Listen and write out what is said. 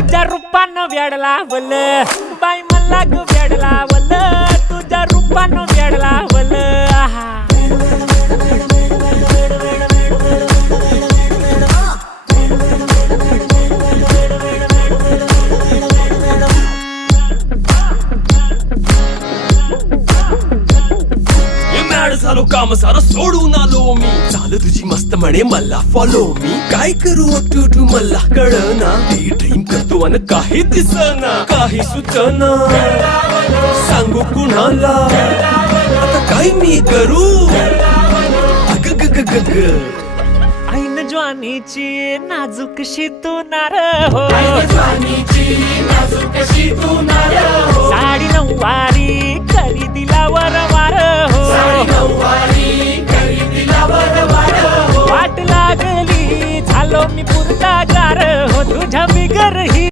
तुझ्या रूपानं वेड लावल बाई मला ग वेड लावल तुझ्या रूपानं वेड लावल झालो काम सारं सोडून आलो मी चाल तुझी मस्त म्हणे मला फॉलो मी काय करू टू मला कळना ड्रीम करतो आणि काही दिसना काही सुचना सांगू कुणाला आता काय मी करू अग ग ग ग ग ऐन ज्वानीची नाजूकशी तू नार हो साडी नऊवारी करी दिला वरवार हो वाट लागली झालो मी पुरता गार हो तुझ्या बिगर ही